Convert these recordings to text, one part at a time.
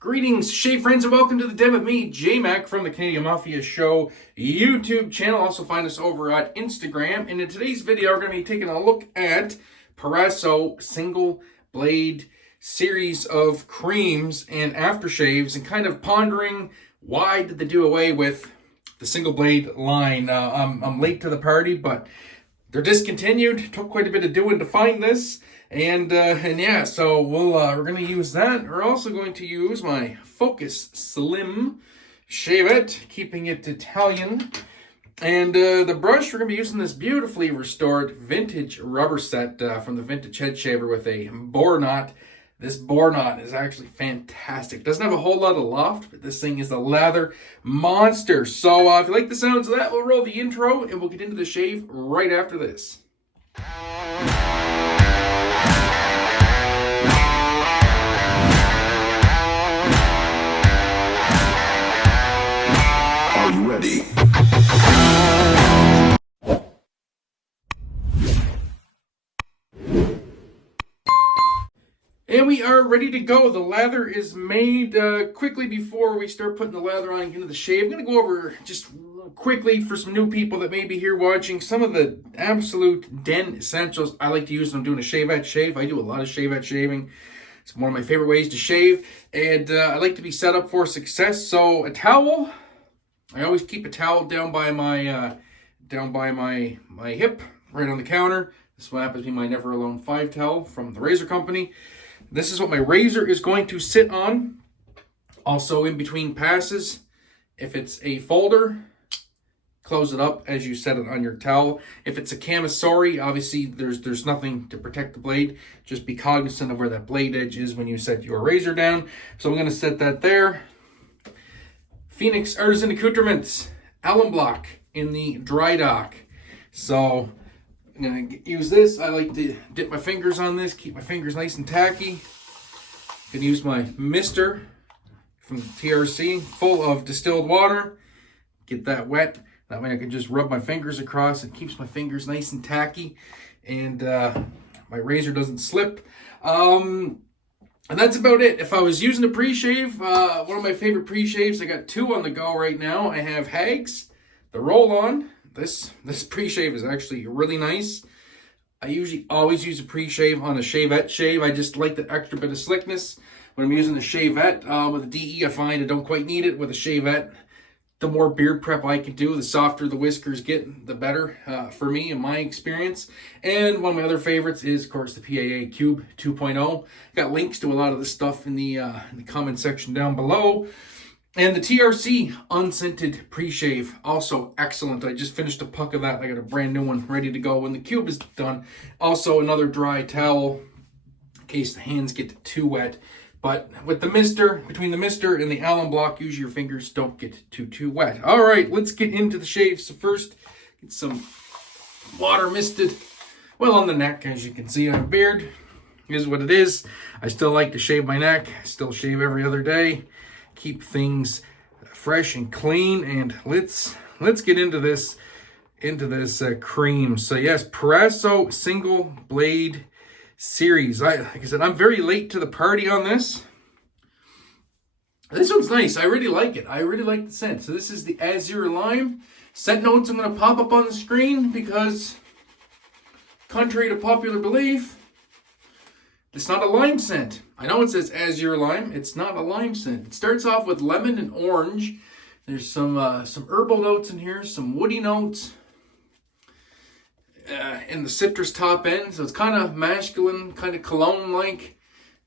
Greetings, shave friends, and welcome to the den with me, J-Mac, from the Canadian Mafia Show YouTube channel. Also find us over at Instagram. And in today's video, we're going to be taking a look at Proraso single blade series of creams and aftershaves, and kind of pondering why did they do away with the single blade line. I'm late to the party, but they're discontinued. Took quite a bit of doing to find this. And yeah, so we're going to use that. We're also going to use my Focus Slim Shavette, keeping it Italian. And the brush, we're going to be using this beautifully restored vintage rubber set from the Vintage Head Shaver with a bore knot. This bore knot is actually fantastic. Doesn't have a whole lot of loft, but this thing is a lather monster. So if you like the sounds of that, we'll roll the intro and we'll get into the shave right after this. Are you ready? And we are ready to go. The lather is made. Quickly before we start putting the lather on into the shave, I'm going to go over just quickly for some new people that may be here watching some of the absolute den essentials I like to use when I'm doing a shavette shave. I do a lot of shavette shaving. It's one of my favorite ways to shave, and I like to be set up for success. So a towel. I always keep a towel down by my hip, right on the counter. This one happens to be my Never Alone 5 towel from the razor company. This is what my razor is going to sit on. Also in between passes, if it's a folder, close it up as you set it on your towel. If it's a camisori, obviously there's nothing to protect the blade. Just be cognizant of where that blade edge is when you set your razor down. So I'm going to set that there. Phoenix Artisan Accoutrements, alum block in the dry dock. So I'm going to use this. I like to dip my fingers on this, keep my fingers nice and tacky. I'm going to use my mister from TRC, full of distilled water. Get that wet. That way I can just rub my fingers across. It keeps my fingers nice and tacky, and my razor doesn't slip. And that's about it. If I was using a pre-shave, one of my favorite pre-shaves, I got two on the go right now. I have Hags, the roll-on. This pre-shave is actually really nice. I usually always use a pre-shave on a shavette shave. I just like that extra bit of slickness. When I'm using a shavette with a DE, I find I don't quite need it. With a shavette, the more beard prep I can do, the softer the whiskers get, the better for me in my experience. And one of my other favorites is, of course, the PAA Cube 2.0. Got links to a lot of this stuff in the comment section down below. And the TRC unscented pre-shave, also excellent. I just finished a puck of that. I got a brand new one ready to go when the Cube is done. Also another dry towel in case the hands get too wet. But with the mister, between the mister and the alum block, usually your fingers don't get too wet. All right, let's get into the shave. So first, get some water misted. Well, on the neck, as you can see, I have a beard. Is what it is. I still like to shave my neck. I still shave every other day. Keep things fresh and clean. And let's get into this cream. So yes, Proraso single blade series. Like I said, I'm very late to the party on this. This one's nice. I really like it. I really like the scent. So this is the Azur Lime. Scent notes I'm going to pop up on the screen because, contrary to popular belief, it's not a lime scent. I know it says Azur Lime. It's not a lime scent. It starts off with lemon and orange. There's some herbal notes in here, some woody notes. In the citrus top end, so it's kind of masculine, kind of cologne-like.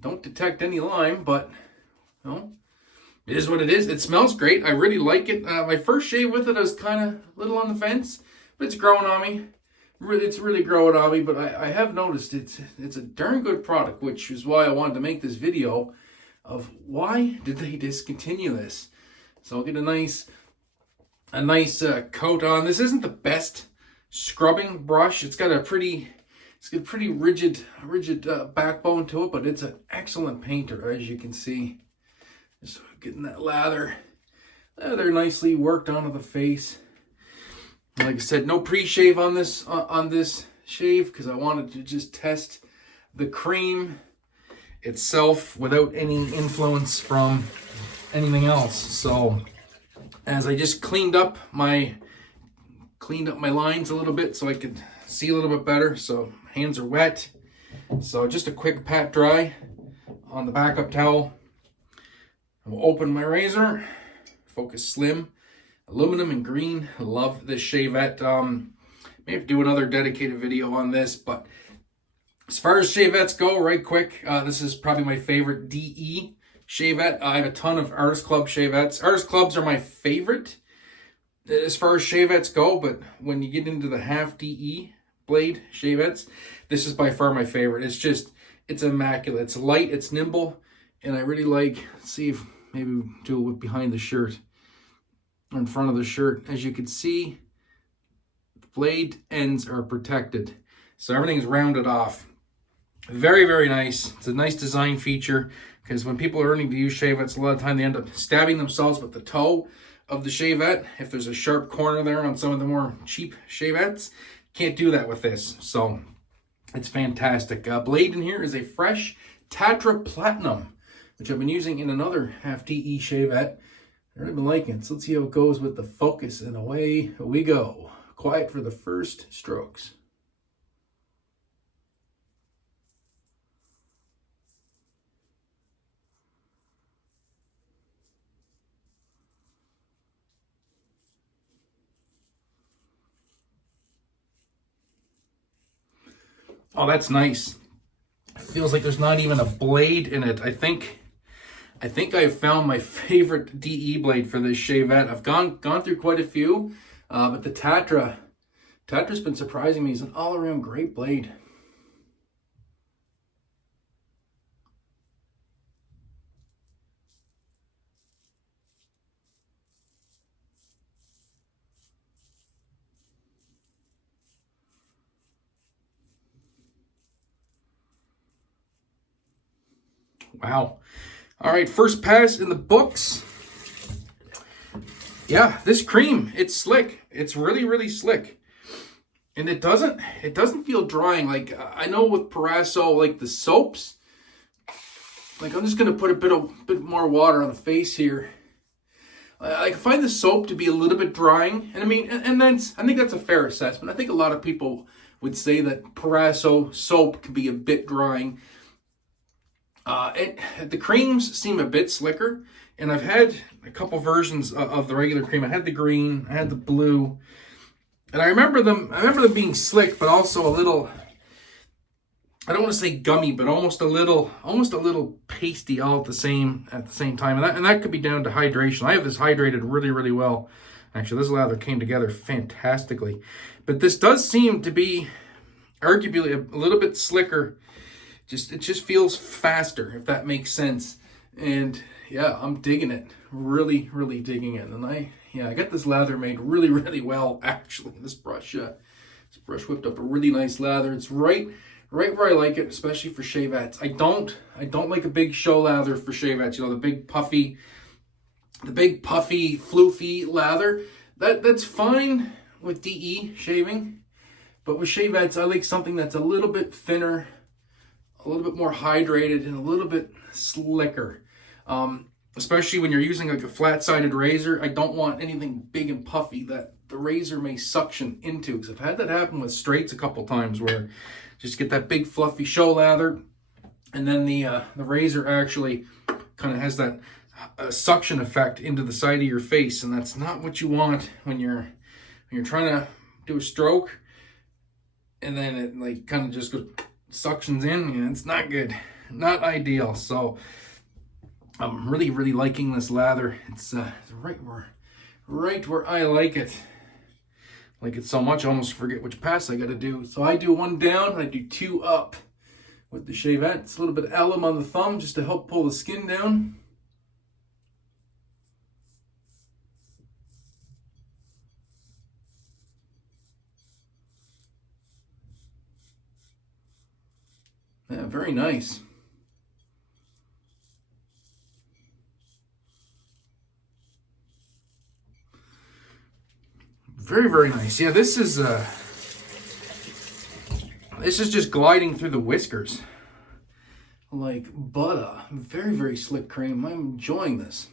Don't detect any lime, but it is what it is. It smells great. I really like it. My first shave with it, I was kind of a little on the fence, but it's growing on me. It's really growing on me, but I have noticed it's a darn good product, which is why I wanted to make this video of why did they discontinue this. So I'll get a nice coat on. This isn't the best scrubbing brush. It's got a pretty rigid backbone to it, but it's an excellent painter, as you can see. Just getting that lather nicely worked onto the face. Like I said, no pre-shave on this shave because I wanted to just test the cream itself without any influence from anything else. So as I just cleaned up my lines a little bit so I could see a little bit better. So hands are wet. So just a quick pat dry on the backup towel. I'll open my razor. Focus Slim, aluminum and green. I love this shavette. May have to do another dedicated video on this, but as far as shavettes go, right quick, this is probably my favorite DE shavette. I have a ton of Artist Club shavettes. Artist Clubs are my favorite as far as shavettes go, but when you get into the half DE blade shavettes, this is by far my favorite. It's immaculate. It's light, it's nimble, and I really like, let's see if maybe we do it with behind the shirt or in front of the shirt. As you can see, the blade ends are protected. So everything's rounded off. Very, very nice. It's a nice design feature because when people are learning to use shavettes, a lot of time they end up stabbing themselves with the toe of the shavette. If there's a sharp corner there on some of the more cheap shavettes, can't do that with this. So it's fantastic. Blade in here is a fresh Tatra Platinum, which I've been using in another half DE shavette. I've really been liking it. So let's see how it goes with the focus, and away we go. Quiet for the first strokes. Oh, that's nice. It feels like there's not even a blade in it. I think I've found my favorite DE blade for this shavette. I've gone through quite a few, but the Tatra's been surprising me. It's an all-around great blade. Wow. All right, first pass in the books. Yeah, this cream, it's slick. It's really, really slick. And it doesn't feel drying. Like, I know with Proraso, like the soaps, like I'm just going to put a bit more water on the face here. I find the soap to be a little bit drying. And I mean, and I think that's a fair assessment. I think a lot of people would say that Proraso soap can be a bit drying. The creams seem a bit slicker, and I've had a couple versions of the regular cream. I had the green, I had the blue, and I remember them being slick, but also a little, I don't want to say gummy, but almost a little pasty all at the same time. And that could be down to hydration. I have this hydrated really, really well. Actually, this lather came together fantastically, but this does seem to be arguably a little bit slicker. It just feels faster, if that makes sense. And yeah, I'm digging it. Really, really digging it. And I got this lather made really, really well, actually. This brush whipped up a really nice lather. It's right where I like it, especially for shavettes. I don't like a big show lather for shavettes. You know, the big puffy, floofy lather. That's fine with DE shaving. But with shavettes, I like something that's a little bit thinner, a little bit more hydrated, and a little bit slicker. Especially when you're using like a flat-sided razor, I don't want anything big and puffy that the razor may suction into. Because I've had that happen with straights a couple times, where just get that big fluffy show lather, and then the razor actually kind of has that suction effect into the side of your face, and that's not what you want when you're trying to do a stroke, and then it like kind of just goes suctions in, and it's not good, not ideal. So I'm really, really liking this lather. It's right where I like it so much I almost forget which pass I got to do. So I do one down, I do two up with the shavette. It's a little bit of alum on the thumb just to help pull the skin down. Yeah, very nice. Very, very nice. Yeah, this is just gliding through the whiskers. A like butter. Very, very slick cream. I'm enjoying this.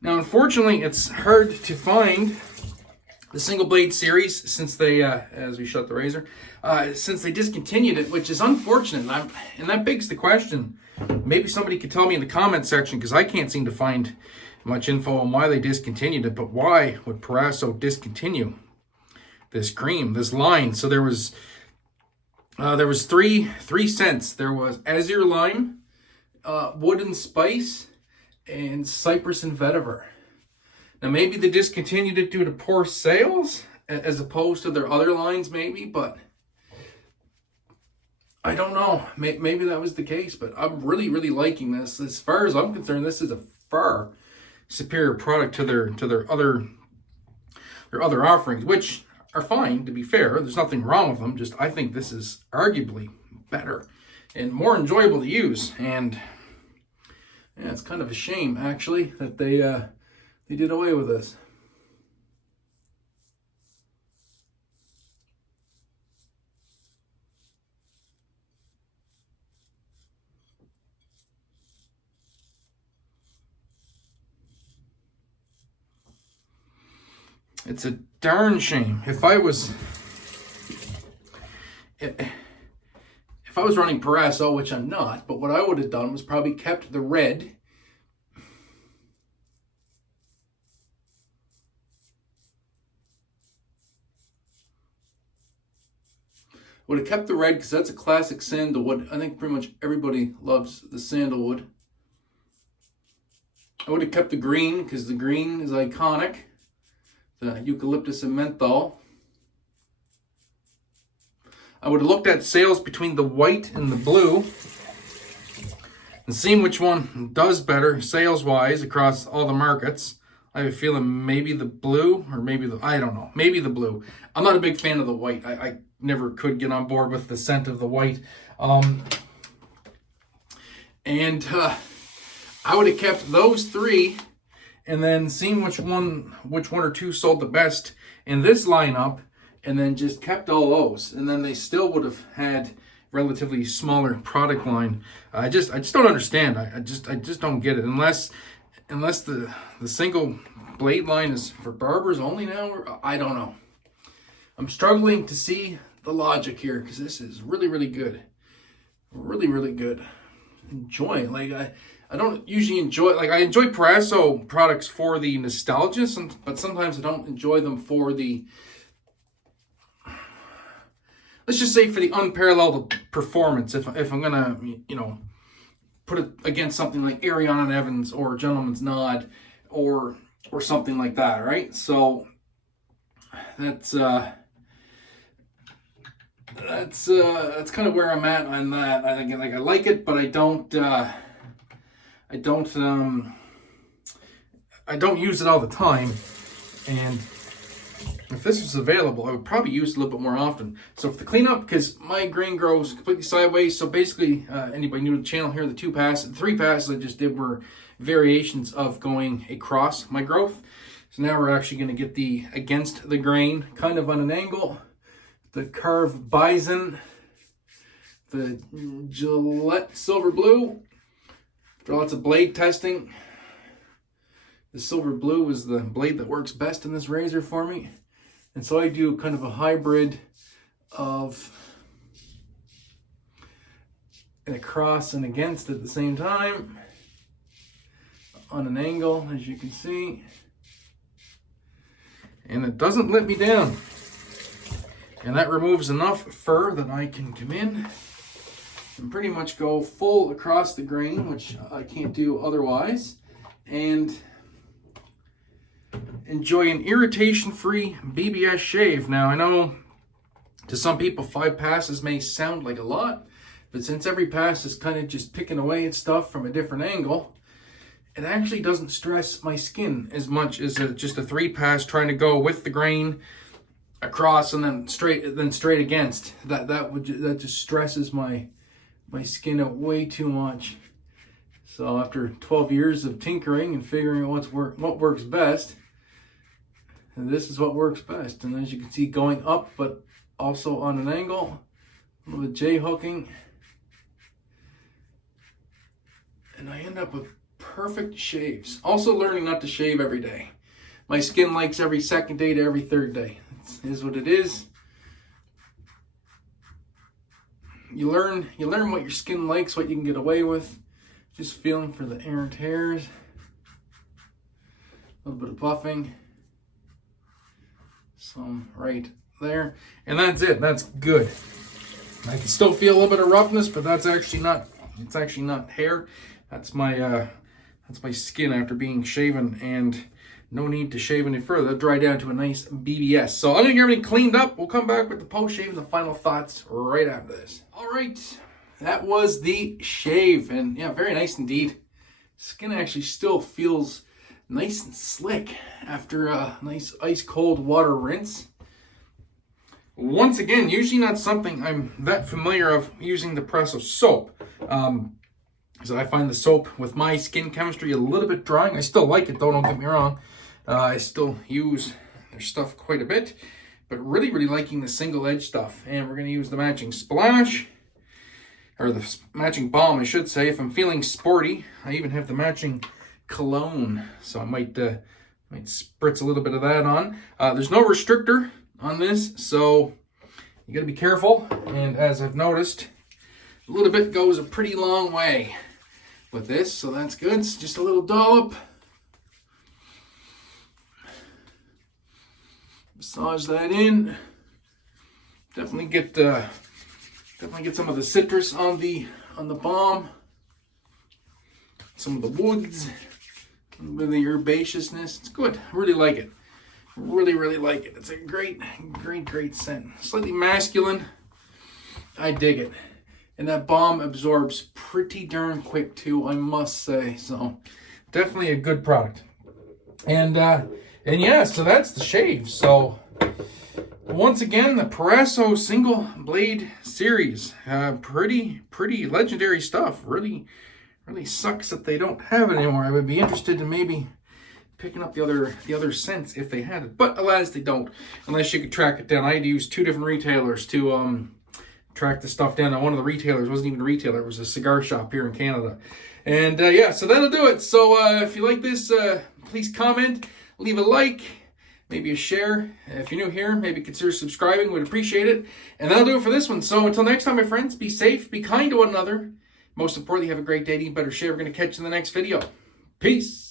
Now, unfortunately, it's hard to find the single blade series since they, as we shut the razor, since they discontinued it, which is unfortunate. And that begs the question. Maybe somebody could tell me in the comment section, because I can't seem to find much info on why they discontinued it. But why would Proraso discontinue this cream, this line? So there was three scents. There was Azur Lime, Wood and Spice, and Cypress and Vetiver. Now, maybe they discontinued it due to poor sales as opposed to their other lines, maybe, but I don't know. Maybe that was the case, but I'm really, really liking this. As far as I'm concerned, this is a far superior product to their other offerings, which are fine, to be fair. There's nothing wrong with them. Just I think this is arguably better and more enjoyable to use. And yeah, it's kind of a shame, actually, that they did away with this. It's a darn shame. If I was running Proraso, which I'm not, but what I would have done was probably kept the red. Would have kept the red because that's a classic sandalwood. I think pretty much everybody loves the sandalwood. I would have kept the green because the green is iconic. The eucalyptus and menthol. I would have looked at sales between the white and the blue and seen which one does better sales-wise across all the markets. I have a feeling maybe the blue or maybe I don't know, maybe the blue. I'm not a big fan of the white. I never could get on board with the scent of the white. And I would have kept those three and then seen which one or two sold the best in this lineup, and then just kept all those, and then they still would have had relatively smaller product line. I just don't understand. I just don't get it unless the single blade line is for barbers only now. Or, I don't know. I'm struggling to see the logic here because this is really, really good, really, really good. Enjoy it. Like I don't usually enjoy, like I enjoy Proraso products for the nostalgia, but sometimes I don't enjoy them for the, let's just say for the unparalleled performance. If I'm gonna, put it against something like Ariana and Evans or Gentleman's Nod or something like that, right? So that's kind of where I'm at on that. I think I like it, but I don't use it all the time. And if this was available, I would probably use it a little bit more often. So for the cleanup, because my grain grows completely sideways, so basically anybody new to the channel here, the 3 passes I just did were variations of going across my growth. So now we're actually going to get the against the grain, kind of on an angle. The Karve Bison, the Gillette Silver Blue. After lots of blade testing, the Silver Blue is the blade that works best in this razor for me. And so I do kind of a hybrid of an across and against at the same time on an angle, as you can see. And it doesn't let me down. And that removes enough fur that I can come in and pretty much go full across the grain, which I can't do otherwise, and enjoy an irritation-free BBS shave. Now, I know to some people 5 passes may sound like a lot, but since every pass is kind of just picking away at stuff from a different angle, it actually doesn't stress my skin as much as just a 3 pass trying to go with the grain across and then straight against. That just stresses my skin out way too much. So after 12 years of tinkering and figuring out what works best, this is what works best. And as you can see, going up, but also on an angle, a little bit J-hooking. And I end up with perfect shaves. Also learning not to shave every day. My skin likes every second day to every third day. It is what it is. You learn what your skin likes, what you can get away with. Just feeling for the errant hairs. A little bit of buffing. Some right there. And that's it. That's good. I can still feel a little bit of roughness, but that's actually not, it's actually not hair. That's my skin after being shaven, and no need to shave any further. That'll dry down to a nice BBS. So I'm gonna get everything cleaned up. We'll come back with the post-shave and the final thoughts right after this. All right, that was the shave, and yeah, very nice indeed. Skin actually still feels nice and slick after a nice ice cold water rinse. Once again, usually not something I'm that familiar of using the Proraso soap. So I find the soap with my skin chemistry a little bit drying. I still like it though, don't get me wrong. I still use their stuff quite a bit, but really, really liking the single edge stuff. And we're gonna use the matching splash, or the matching balm, I should say. If I'm feeling sporty, I even have the matching cologne. So I might spritz a little bit of that on. There's no restrictor on this, so you gotta be careful. And as I've noticed, a little bit goes a pretty long way with this, so that's good. It's just a little dollop. Massage that in. Definitely get some of the citrus on the balm. Some of the woods, a little bit of the herbaceousness. It's good. I really like it. Really, really like it. It's a great, great, great scent. Slightly masculine. I dig it. And that balm absorbs pretty darn quick too, I must say. So definitely a good product. And yeah, so that's the shave. So once again, the Proraso single blade series, pretty legendary stuff. Really sucks that they don't have it anymore. I would be interested in maybe picking up the other scents if they had it, but alas, they don't. Unless you could track it down. I had to use 2 different retailers to track the stuff down. And one of the retailers wasn't even a retailer; it was a cigar shop here in Canada. And yeah, so that'll do it. So if you like this, please comment, leave a like, maybe a share. If you're new here, maybe consider subscribing. We'd appreciate it. And that'll do it for this one. So until next time, my friends, be safe, be kind to one another. Most importantly, have a great day, eat better shave. We're going to catch you in the next video. Peace.